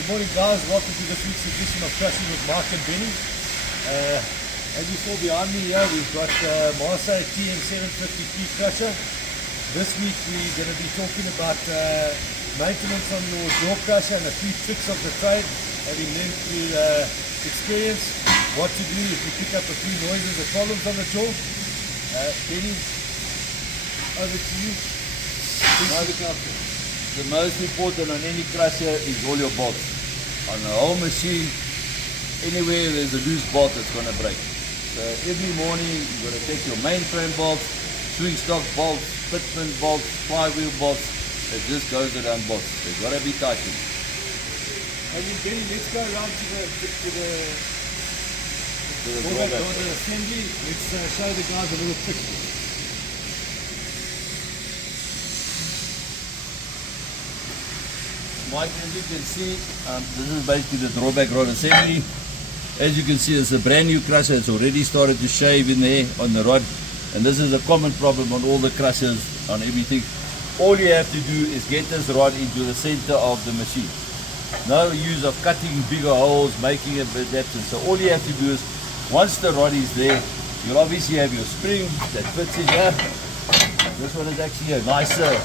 Good morning, guys. Welcome to this week's edition of Crushing with Mike and Bennie. As you saw behind me here, we've got Marsa TM753 crusher. This week we're going to be talking about maintenance on your jaw crusher and a few tricks of the trade, having learned through experience what to do if you pick up a few noises or problems on the jaw. Bennie, over to you. The most important on any crusher is all your bolts. On the whole machine, anywhere there's a loose bolt, it's going to break. So every morning you've got to take your mainframe bolts, swing stock bolts, pitman bolts, flywheel bolts. It just goes around bolts. They've got to be tightened. And then Bennie, let's go around to the assembly. Let's show the guys a little trick. Mike, as you can see, this is basically the drawback rod assembly. As you can see, it's a brand new crusher. It's already started to shave in there on the rod. And this is a common problem on all the crushers, on everything. All you have to do is get this rod into the center of the machine. No use of cutting bigger holes, making a bit depth. So all you have to do is, once the rod is there, you'll obviously have your spring that fits in here. This one is actually a nicer,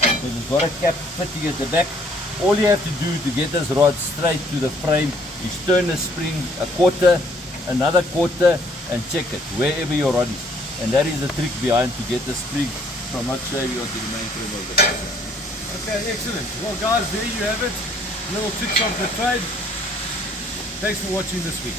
because it's got a cap fitting at the back. All you have to do to get this rod straight to the frame is turn the spring a quarter, another quarter, and check it wherever your rod is. And that is the trick behind to get the spring from not shaving onto the main frame of the crusher. Okay, excellent. Well, guys, there you have it. Little tricks of the trade. Thanks for watching this week.